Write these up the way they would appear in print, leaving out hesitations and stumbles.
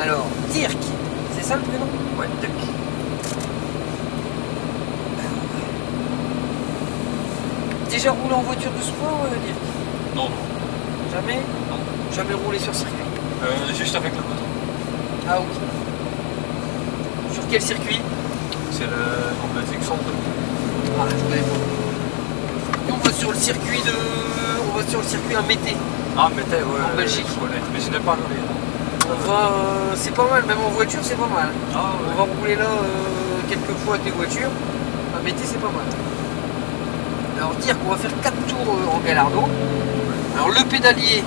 Alors, Dirk, c'est ça le prénom? Ouais, Dirk. Déjà roulé en voiture de sport, Dirk? Non, non. Jamais? Non. Jamais roulé sur circuit? Juste avec la moto. Ah ok. Sur quel circuit? C'est en Belgique centre. Ah, je connais pas. Et on va sur le circuit de... On va sur le circuit à Mété. Ah, Mété, ouais. En Belgique. Je connais, mais je n'ai pas roulé. On va... c'est pas mal, même en voiture c'est pas mal. Ah, ouais. On va rouler là quelques fois avec les voitures. À Mété c'est pas mal. Alors dire qu'on va faire 4 tours en Gallardo. Alors le pédalier,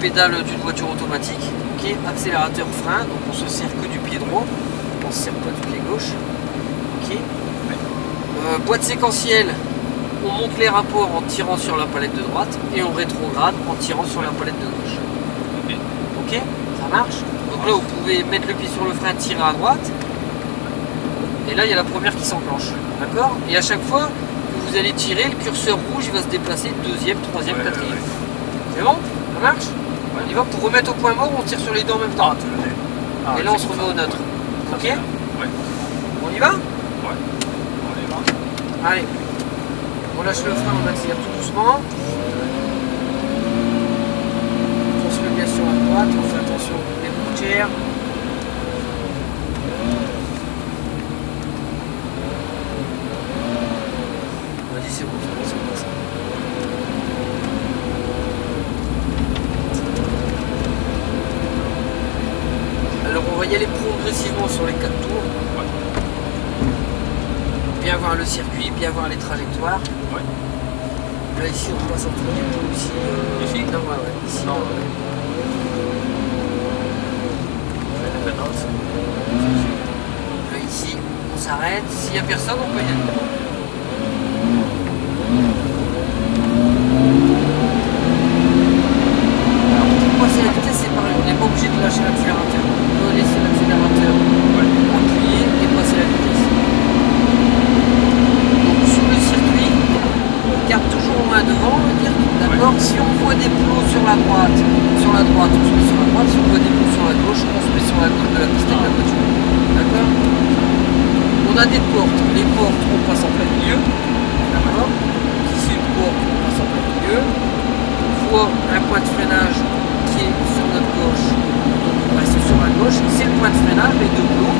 pédale d'une voiture automatique, ok, accélérateur, frein, donc on se sert que du pied droit, on se sert pas du pied gauche, ok. Boîte séquentielle, on monte les rapports en tirant sur la palette de droite et on rétrograde en tirant sur la palette de gauche. Ok, ça marche. Donc là vous pouvez mettre le pied sur le frein, tirer à droite, et là il y a la première qui s'enclenche, d'accord. Et à chaque fois que vous allez tirer, le curseur rouge il va se déplacer deuxième, troisième, quatrième. C'est bon? Ça marche? On y va. Pour remettre au point mort, on tire sur les deux en même temps. Et là on se remet au neutre. Ok? Ouais. On y va? Ouais. On y va. Allez. On lâche le frein, on accélère tout doucement. On se met bien sûr à droite, on fait attention les portières. Vas-y, c'est bon, c'est bon, c'est bon. Alors on va y aller progressivement sur les 4 tours. Ouais. Bien voir le circuit, bien voir les trajectoires. Ouais. Là ici on passe entre les deux ici. Ici? Non, ouais. Ici, Non. Là ici, on s'arrête. S'il n'y a personne, on peut y aller. Alors pour passer la vitesse, c'est pareil. On n'est pas obligé de lâcher l'accélérateur. On peut laisser l'accélérateur appuyer et passer la vitesse. Donc sur le circuit, on garde toujours au moins devant, on va dire. D'accord. Si on voit des plots sur la droite, on se met sur la droite. Si on voit des plots sur la gauche, on se met sur la gauche de la piste avec la voiture. D'accord. On a des portes. Les portes, on passe en plein milieu. D'accord. Ici une porte, on passe en plein milieu. On voit un point de freinage qui est sur notre gauche. Donc on reste sur la gauche. C'est le point de freinage, les deux plots.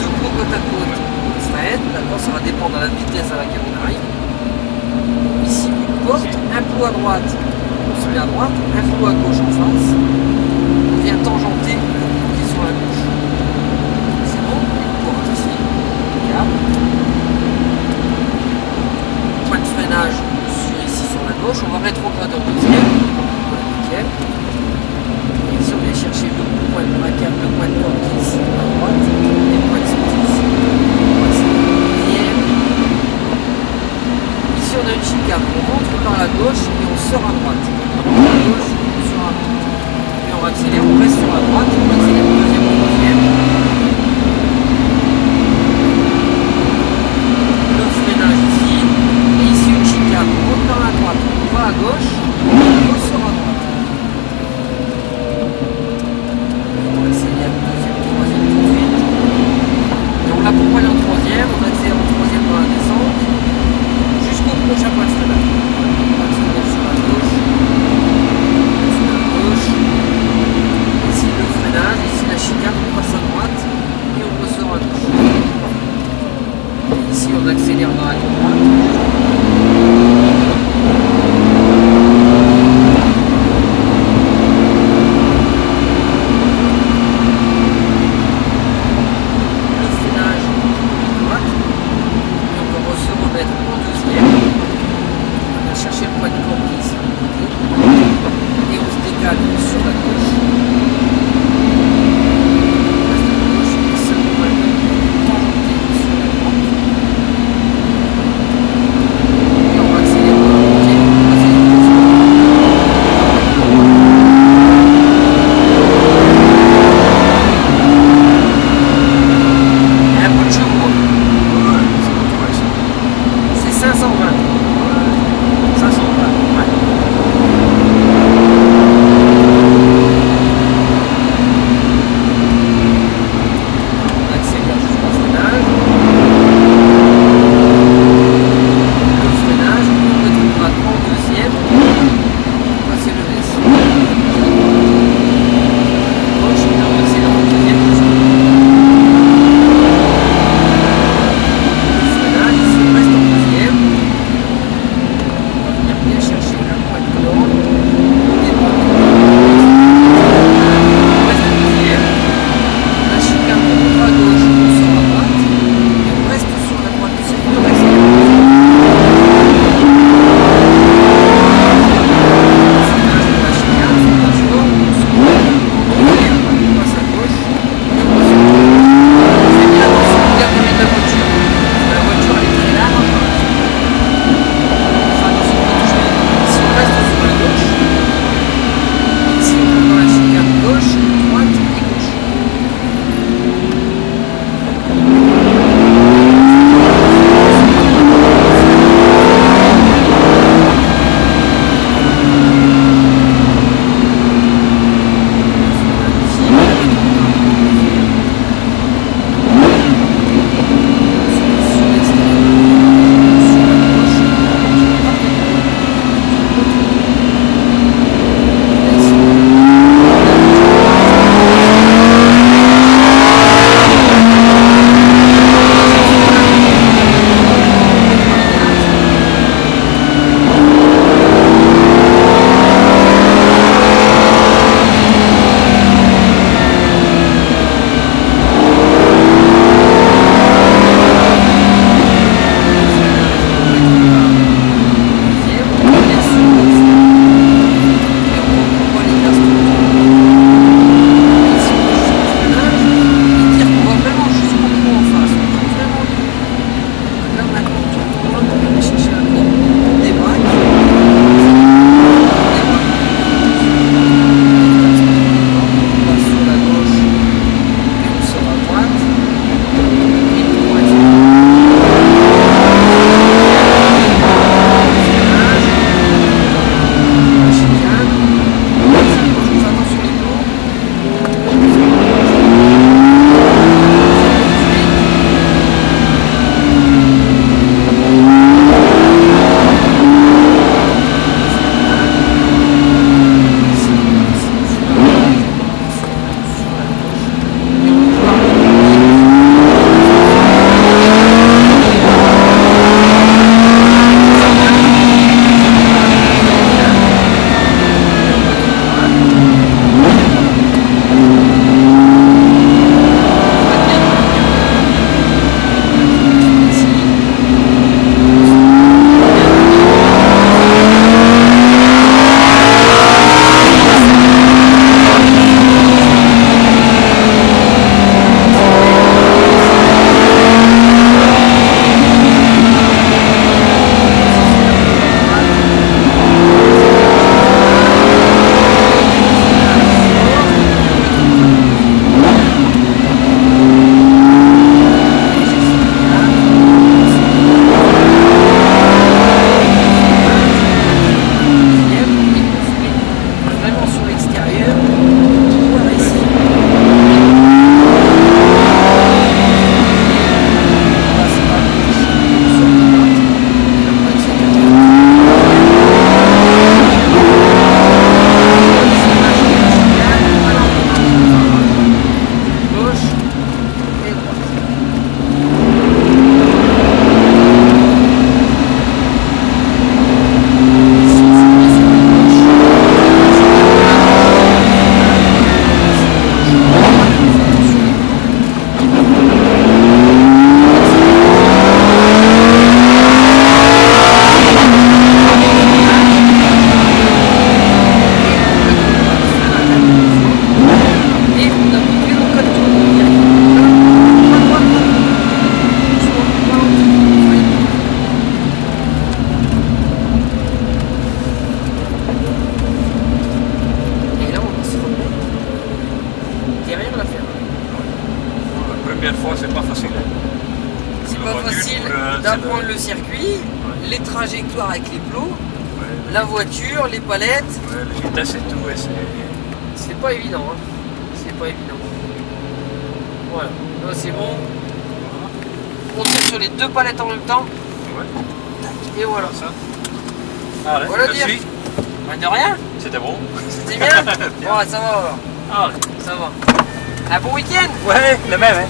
Deux plots côte à côte, on freine. D'accord. Ça va dépendre de la vitesse à laquelle on arrive. Ici une porte, un plot à droite, on se met à droite, un plot à gauche en face, on vient tangenter le plot qui est sur la gauche. C'est bon, une porte ici, câble, point de freinage ici sur la gauche, on va rétrograder en deuxième, voilà, nickel. Et ici on vient chercher le point de câble, le point de porte qui est ici à droite, et le point de sortie ici. Ici on a une chicane, on rentre par la gauche et on sort à droite. On à gauche, on sort à droite. Et on accélère, on reste sur la droite, on accélère deuxième, troisième. Le freinage ici, et ici une chicane, on rentre par la droite, on va à gauche, on sort à droite. On accélère deuxième, troisième, tout de suite. Et on l'accompagne en troisième, on accélère en troisième dans la descente. Jusqu'au prochain point de freinage. On accélère sur la gauche, ici le freinage, atterrir la faire. La première fois, c'est pas facile. Hein. C'est La pas voiture, facile c'est d'apprendre le circuit, les trajectoires avec les plots, la voiture, les palettes. Ouais, les vitesses et tout, ouais, c'est pas évident. Hein. C'est pas évident. Voilà, là c'est bon. On tire sur les deux palettes en même temps. Ouais. Et voilà. Ça. Allez, Voilà merci. dire. Bah, de rien. C'était bon. C'était bien. Bon, ça va alors. Allez. Ça va. Un bon week-end. Ouais, le même, hein.